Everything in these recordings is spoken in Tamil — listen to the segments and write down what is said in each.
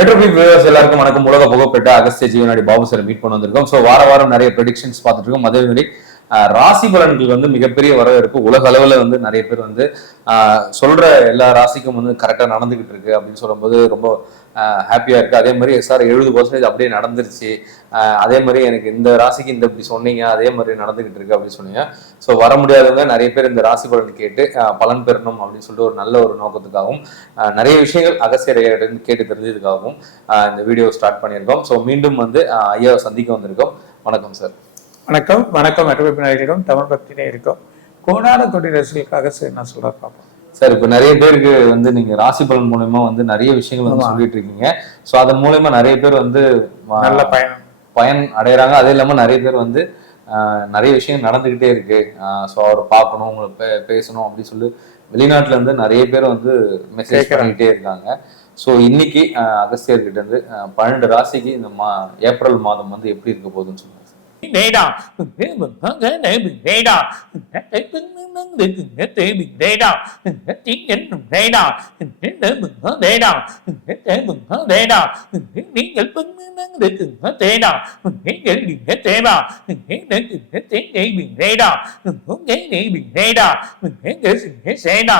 மெட்ரோபி வியூவர்ஸ் எல்லாருக்கும் வணக்கம். உலக புகழ்பெற்ற அகஸ்திய ஜீவனாடி பாபு சார் மீட் பண்ண வந்திருக்கோம். ஸோ வார வாரம் நிறைய ப்ரெடிக்ஷன்ஸ் பார்த்துட்டு இருக்கோம். அதே மாதிரி ராசி பலன்கள் வந்து மிகப்பெரிய வரவேற்பு. உலக அளவில் வந்து நிறைய பேர் வந்து சொல்கிற சொல்ற எல்லா ராசிக்கும் வந்து கரெக்டாக நடந்துகிட்டு இருக்கு அப்படின்னு சொல்லும்போது ரொம்ப ஹாப்பியாக இருக்குது அதே மாதிரி சார் எழுபது பர்சன்டேஜ் அப்படியே நடந்துருச்சு. அதே மாதிரி எனக்கு இந்த ராசிக்கு இந்த இப்படி சொன்னீங்க அதே மாதிரி நடந்துகிட்டு இருக்கு அப்படின்னு சொன்னீங்க. ஸோ வர முடியாதவங்க நிறைய பேர் இந்த ராசி பலன் கேட்டு பலன் பெறணும் அப்படின்னு சொல்லிட்டு ஒரு நல்ல ஒரு நோக்கத்துக்காகவும் நிறைய விஷயங்கள் அகசியரையிடம் கேட்டு தெரிஞ்சதுக்காகவும் இந்த வீடியோ ஸ்டார்ட் பண்ணியிருக்கோம். ஸோ மீண்டும் வந்து ஐயாவை சந்திக்க வந்திருக்கோம். வணக்கம் சார் வணக்கம். வணக்கம். நடுவிப்பினர்களும் தமிழ் பக்தினே இருக்கும் கோடான கோடி ரசிகளுக்காக சரி நான் சொல்ற பார்ப்போம். சார் இப்போ நிறைய பேருக்கு வந்து நீங்க ராசி பலன் மூலயமா வந்து நிறைய விஷயங்கள் வந்து. சொல்லிட்டு இருக்கீங்க ஸோ அதன் மூலயமா நிறைய பேர் வந்து நல்ல பயணம் பயன் அடையறாங்க அதே இல்லாம நிறைய பேர் வந்து நிறைய விஷயம் நடந்துகிட்டே இருக்கு. ஸோ அவரை பார்க்கணும் உங்களை பே- பேசணும் அப்படின்னு சொல்லி வெளிநாட்டுல இருந்து நிறைய பேர் வந்து மெசேஜ். பண்ணிக்கிட்டே இருக்காங்க. ஸோ இன்னைக்கு அகஸ்தியர்கிட்ட இருந்து பன்னெண்டு ராசிக்கு இந்த மா ஏப்ரல் மாதம் வந்து எப்படி இருக்க போகுதுன்னு சொல்லுங்க. சார். நேடா நேடா நேடா தீங்கன்னும் நேடா நேடா நேடா நீங்கள் பங்கு தேடா நீங்கள் நீங்க தேடா நேடா நேடா சேடா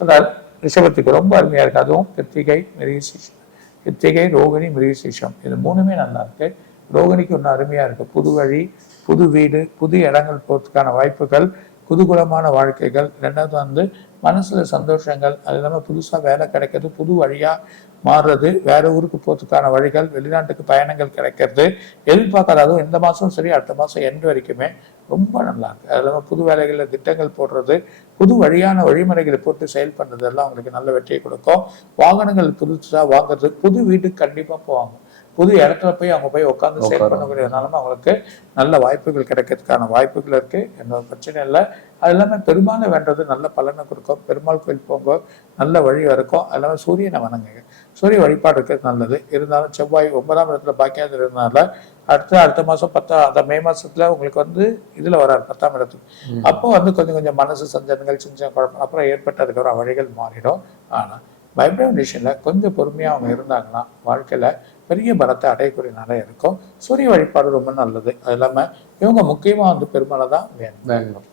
சொல்றார் ரிஷபத்துக்கு ரொம்ப அருமையா இருக்கு அதுவும் கிருத்திகை மிருகசீஷம் கிருத்திகை ரோகிணி மிருகசீஷம். இது மூணுமே நல்லா இருக்கு. ரோகிணிக்கு ஒன்று அருமையா இருக்கு. புது வழி புது வீடு புது இடங்கள் போறதுக்கான வாய்ப்புகள். குதூகூலமான வாழ்க்கைகள் ரெண்டாவது வந்து மனசில் சந்தோஷங்கள் அது இல்லாமல் புதுசாக வேலை கிடைக்கிறது புது வழியாக மாறுறது வேற ஊருக்கு போகிறதுக்கான வழிகள் வெளிநாட்டுக்கு பயணங்கள் கிடைக்கிறது எதிர்பார்க்காத அதுவும் இந்த மாதம் சரி அடுத்த மாதம் எண்டு வரைக்குமே ரொம்ப நல்லா இருக்குது அது இல்லாமல் புது வேலைகளில் திட்டங்கள் போடுறது புது வழியான வழிமுறைகளை போட்டு செயல் பண்ணுறதெல்லாம் எல்லாம் உங்களுக்கு நல்ல வெற்றியை கொடுக்கும். வாகனங்கள் புதுசாக வாங்குறது புது வீட்டுக்கு கண்டிப்பாக போவாங்க. புது இடத்துல போய் அவங்க போய் உட்காந்து செயல் உட்காருவாங்க. பண்ணக்கூடியதுனால அவங்களுக்கு நல்ல வாய்ப்புகள் கிடைக்கிறதுக்கான வாய்ப்புகள் இருக்கு. எந்த ஒரு பிரச்சனையும் இல்லை. அது இல்லாமல் பெருமாளை வேண்டது நல்ல பலனை கொடுக்கும். பெருமாள் கோயில் போங்க நல்ல வழி இருக்கும் அது இல்லாமல் சூரியனை வணங்குங்க. சூரிய வழிபாடு இருக்கிறது நல்லது. இருந்தாலும் செவ்வாய் ஒன்பதாம் இடத்துல பாக்கியாது இருந்தனால அடுத்த அடுத்த மாசம் பத்தா அந்த மே மாசத்துல உங்களுக்கு வந்து இதுல வராரு பத்தாம் இடத்துக்கு. அப்போ வந்து கொஞ்சம் கொஞ்சம் மனசு சஞ்சலங்கள் சின்ன குழப்பம். அப்புறம் ஏற்பட்டு அதுக்கப்புறம் வழிகள் மாறிடும். ஆனா பயப்பட வேண்டிய கொஞ்சம் பொறுமையா அவங்க இருந்தாங்கன்னா வாழ்க்கையில பெரிய பலத்தை அடையக்கூடிய நிறைய இருக்கும். சூரிய வழிபாடு ரொம்ப நல்லது. அது இல்லாம இவங்க முக்கியமா வந்து பெருமாளை தான் வேணும். வேணும்.